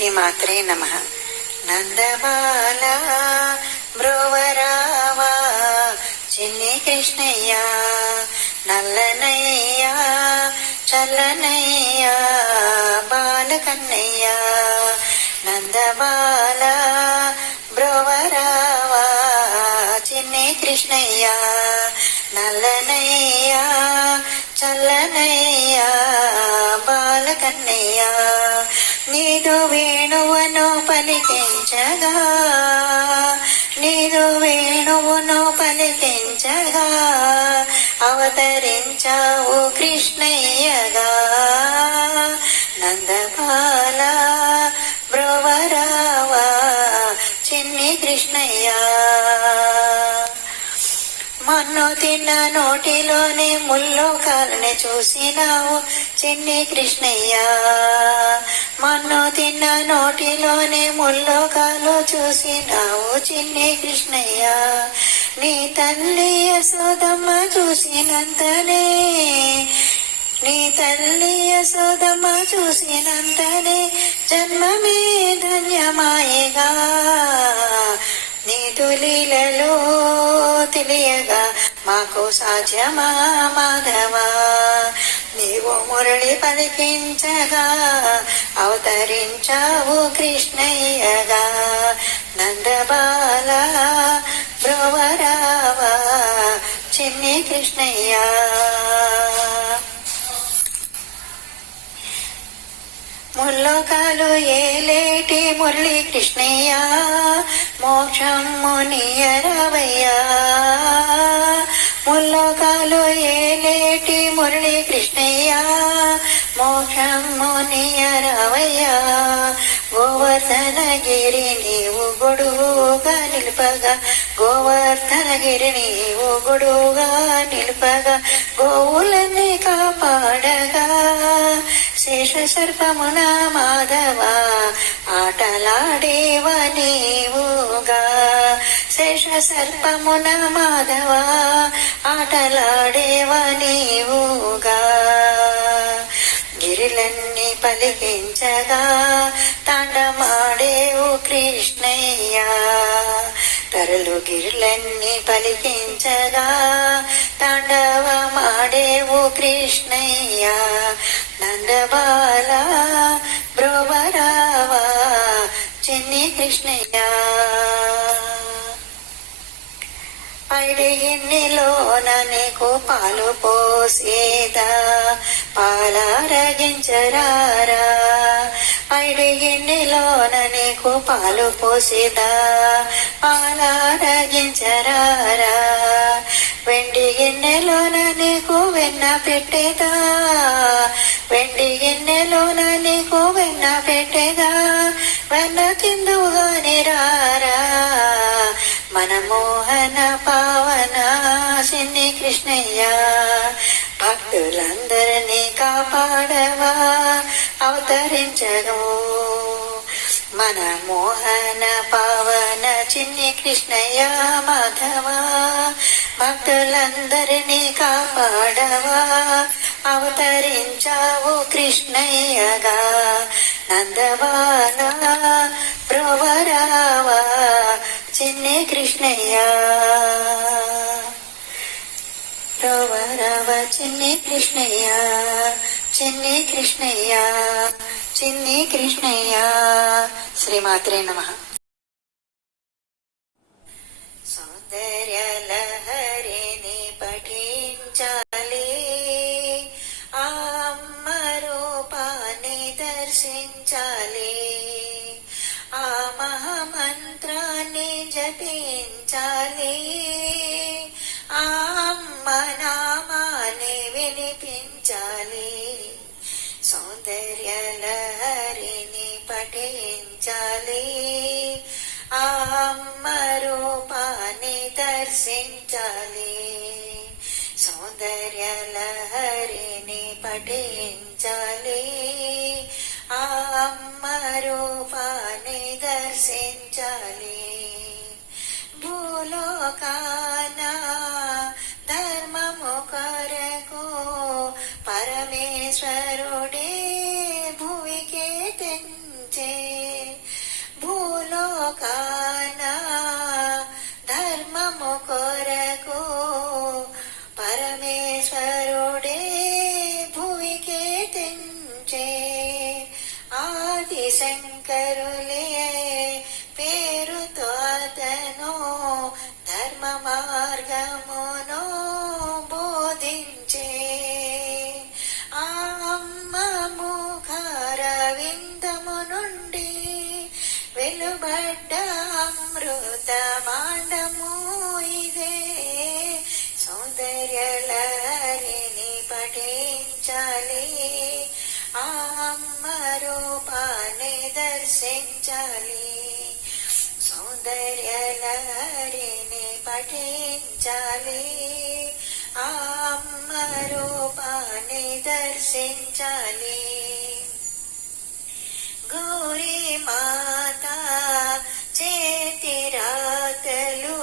శ్రీమాత్రే నమః. నందబాల బ్రోవరావా చిన్ని కృష్ణయ్య, నల్లనయ్య చల్లనయ్య బాలకన్నయ్య. నందబాల బ్రోవరావా చిన్ని కృష్ణయ్య, నల్లనయ్య చల్లనయ్య బాలకన్నయ్య. నీదు వేణువును పలికించగా, నీదు వేణువును పలికించగా అవతరించావు కృష్ణయ్యగా. నందబాల బ్రోవరావా చిన్ని కృష్ణయ్య. మన్ను తిన్న నోటిలోనే ముల్లోకాలని చూసినావు చిన్ని కృష్ణయ్య. మన్ను తిన్న నోటిలోనే ముల్లోకాలు చూసినావు చిన్ని కృష్ణయ్య. నీ తల్లి యశోదమ్మ చూసినంతనే, నీ తల్లి యశోదమ్మ చూసినంతనే జన్మమే ధన్యమాయగా. నీదు లీలలో తెలియగా మాకు సాధ్యమా మాధవా. నీవు మురళి పలికించగా అవతరించావు కృష్ణయ్యగా. నందబాల బ్రోవరావా చిన్ని కృష్ణయ్య. ముల్లోకాలు ఏలేటి మురళి కృష్ణయ్య, మోక్షము నీయరావయ్యా. ముల్లోకాలు ఏలేటి మురళి కృష్ణయ్య, మోక్షము నీయరావయ్యా. గోవర్ధనగిరి నీవు గొడుగుగా నిలుపగా, గోవర్ధనగిరి నీవు గొడుగుగా నిలుపగా గోవులన్నీ కాపాడగా. శేష సర్పమున మాధవా ఆటలాడేవ నీవుగా. శేష సర్పమున మాధవా ఆటలాడేవ నీవుగా. గిరిలన్నీ పలికించగా తాండమాడేవు కృష్ణయ్య. తరలు గిరిలన్నీ పలికించగా తాండవమాడేవు కృష్ణయ్య. నందబాల బ్రోవరావా చిన్ని కృష్ణయ్య. పైడిగిన్నెలోన నీకు పాలు పోసేదా పాలారగించరారా. పైడిగిన్నెలోన నీకు పాలు పోసేదా పాలారగించరారా. వెండి గిన్నెలోన నీకు వెన్న పెట్టేదా, వెండి గిన్నెలోన నీకు వెన్న పెట్టేదా. వెన్న తిందువుగాని రారా. మన మోహన పావన చిన్ని కృష్ణయ్య. భక్తులందరినీ కాపాడవా అవతరించను. మన మోహన పావన చిన్ని కృష్ణయ్య మాధవా. భక్తులందరినీ కాపాడవా అవతరించావు కృష్ణయ్యగా. నందబాల బ్రోవరావా చిన్ని కృష్ణయ్య. బ్రోవరావా చిన్ని కృష్ణయ్య, చిన్ని కృష్ణయ్య, చిన్ని కృష్ణయ్య. శ్రీమాత్రే నమః. సౌందర్య లహరిని పఠించాలి, ఆ అమ్మ రూపాన్ని దర్శించాలి. ఆ మహామంత్రాన్ని జపించాలి, ఆ అమ్మ నామాన్ని వినిపించాలి. సౌందర్య లహరిని పఠించాలి, ఆ అమ్మ రూపాన్ని దర్శించాలి. సౌందర్య లహరిని పఠించాలి, ఆ అమ్మ రూపాన్ని దర్శించాలి. భూలోకాన ధర్మము కొరకు పరమేశ్వరుడే భువికే తెంచే. బోధించే ఆదిశంకరులే పేరుతో అతను ధర్మ మార్గమును బోధించే ఆ అమ్మ ముఖారవిందము నుండి వెలుబడ్డ అమృత మాండము ఇదే సౌందర్యలహరిని పఠించాలి ఆ అమ్మ రూపాన్ని దర్శించాలి సౌందర్యలహరిని పఠించాలి ఆ అమ్మ రూపాన్ని దర్శించాలి గౌరీ మాత చేతి రాతలు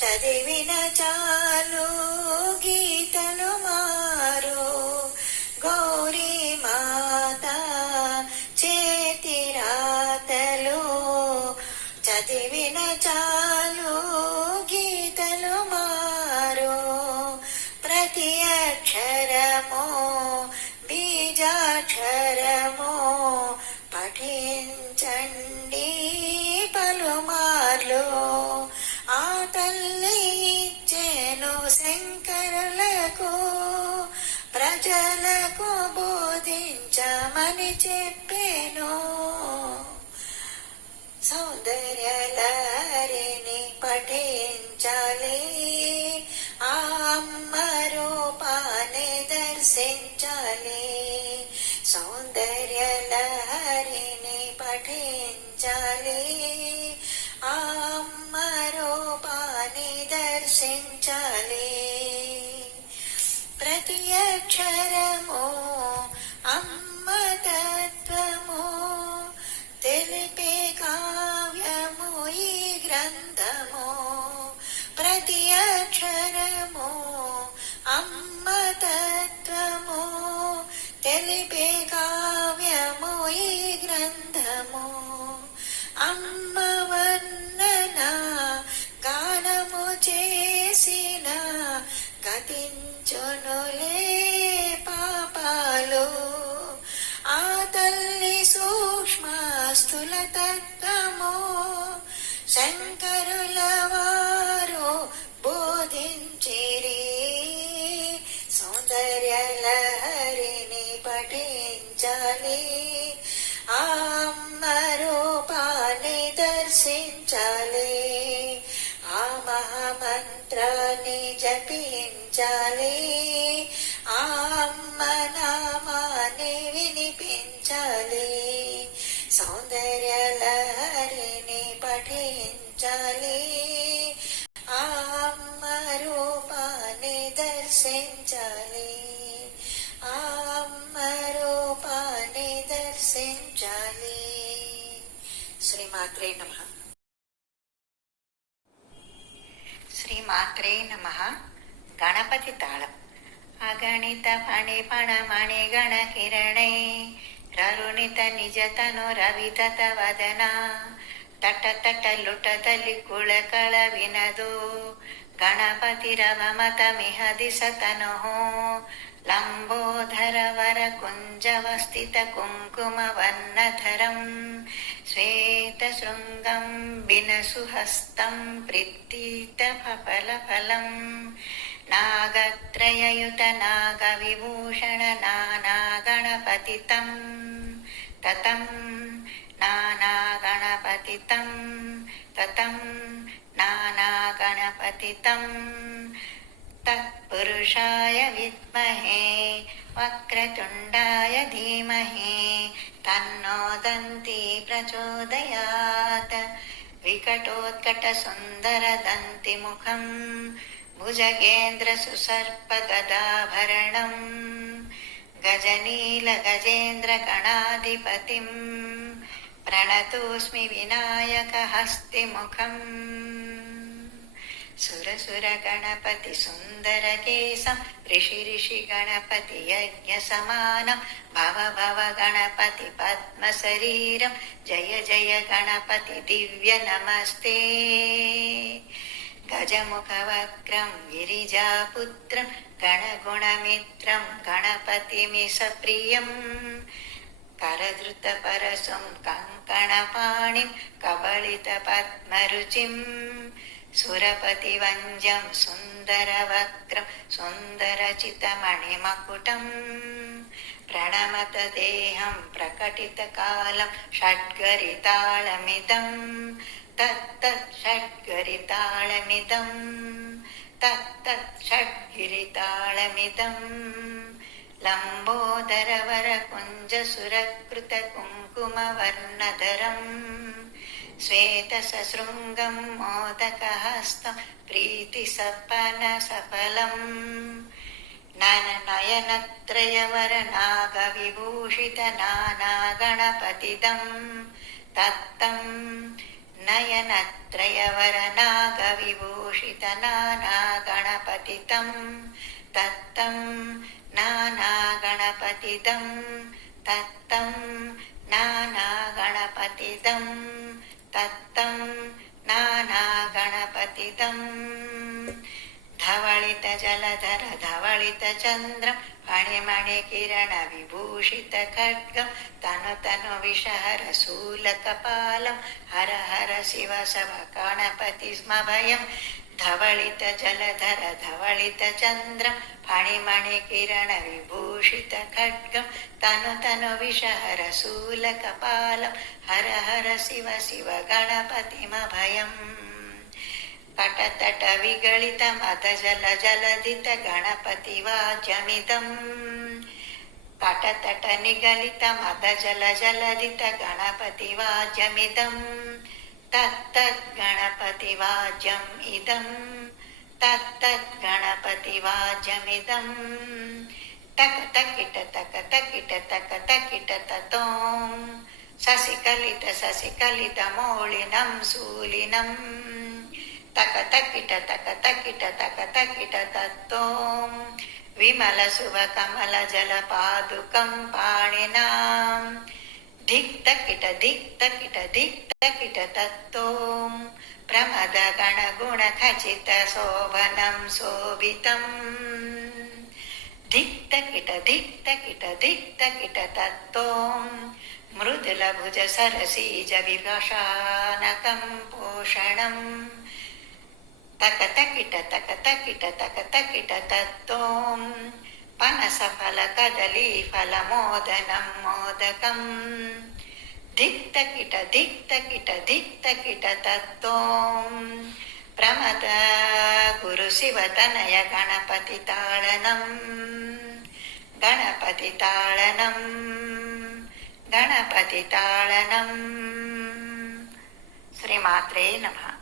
చదివిన చాలు గీతలు మారు గౌరీ మాత చేతి రాతలు చదివిన చాలు గీతలు మారు ప్రతి అక్షరము బీజాక్షరము పఠించండి పలుమార్లు ఆ తల్లి ఇచ్చెను శంకరులకు ప్రజలకు బోధించమని చెప్పెను సౌందర్యలహరిని పఠించాలి ఆ అమ్మ రూపాన్ని దర్శించాలి సౌందర్యలహరిని పఠించాలి ఆ అమ్మ రూపాన్ని దర్శించాలి ప్రతి అక్షరము అమ్మ తత్వము తెలిపే కావ్యము ఈ గ్రంథము ప్రతి అక్షరము అమ్మ తత్వము తెలిపే కావ్యము ఈ గ్రంథము అమ్మ వర్ణన గానము చేసిన గతించునులే పాపాలు ఆ తల్లి సూక్ష్మస్థూల తత్వము శంకరుల వారు బోధించిరి సౌందర్యలహరిని పఠించాలి ఆ అమ్మ రూపాన్ని దర్శించాలి ఆ మహామంత్రాన్ని జపించాలి ఆ అమ్మ నామాన్ని వినిపించాలి సౌందర్యలహరిని పఠించాలి ఆ అమ్మ రూపాన్ని దర్శించాలి ఆ అమ్మ రూపాన్ని దర్శించాలి శ్రీమాత్రే నమః శ్రీమాత్రే నమః గణపతి తాళం అగణిత ఫణిపణమణి గణ కిరణై రరుణిత నిజతను రవితత వదన తట తట లుటతలి కుళకళ వినదు గణపతి రవమతమిహ దిశతను లంబోధర వర కుంజవస్థిత కుంకుమ వర్ణధరం శ్వేత శృంగం బినసుహస్తం ప్రీత ఫలం నాగత్రయయుత నాగ విభూషణ నానా గణపతితం తతం నానా గణపతితం తతం నానా గణపతితం తత్పురుషాయ విద్మహే వక్రతుండాయ ధీమహి తన్నో దంతి ప్రచోదయాత్ వికటోత్కట సుందర దంతి ముఖం భుజగేంద్ర సుసర్ప గదాభరణం గజనీల గజేంద్ర గణాధిపతిం ప్రణతోస్మి వినాయక హస్తి ముఖం సురసుర గణపతి సుందర కేశం ఋషి గణపతి యజ్ఞ సమానం భవ భవ గణపతి పద్మ శరీరం జయ జయ గణపతి దివ్య నమస్తే గజముఖ వక్రం గిరిజాపుత్రం गणगुणमित्रं गणपतिमिसप्रियं करधृतपरशुं कङ्कणपाणिं कबलितपद्मरुचिं सुरपतिवन्द्यं सुन्दरवक्त्रं सुन्दरचितमणिमकुटं प्रणमत देहं प्रकटितकालं षड्गरितालमिदं तत्तत् षड्गरितालमिदं तत्तत् षड्गिरितालमिदं लम्बोदरवरकुञ्जसुरकृतकुङ्कुमवर्णधरं श्वेतसशृङ्गं मोदकहस्तं प्रीतिसपनसफलं नयनत्रयवरनागविभूषितनानागणपतिदं तत्तं नयनत्रयवरनागविभूषितनानागणपतितं तत्तं नानागणपतिदं तत्तं नानागणपतिदं तत्तं नानागणपतिदं धवलितजलधर धवलितचन्द्रं फणिमणिकिरणविभूषितखड्गं तनुतनुविषहरशूलकपालं हर हर शिव शव गणपतिस्मभयं धवलितजलधर धवलितचन्द्रं फणिमणिकिरणविभूषितखड्गं तनुतनुविषहरशूलकपालं हर हर शिव शिव गणपतिमभयम् कटतट विगलित मदजल जलधित गणपतिवाद्यमिदं कटतट निगलित मदजल जलधित गणपतिवाद्यमिदं तत्तत् गणपतिवाद्यम् इदं तत्तत् गणपतिवाद्यमिदं तक तकिट तक तकिट तक तकिट ततों शशिकलित मौलिनं शूलिनं तक तकिट तत्तों विमलशुभकमलजलपादुकं पाणिनां धिक्तकिट तत्तों प्रमदगणगुणखचितशोभनं शोभितं धिक्तकिट तत्तों मृदुलभुजसरसीजविवशानकं पोषणं तक तकिट तत्तों पनसफलकदलीफलमोदनं मोदकं धिक्तकिट तत्तों प्रमद गुरुशिवतनय गणपतिताडनं श्रीमात्रे नमः।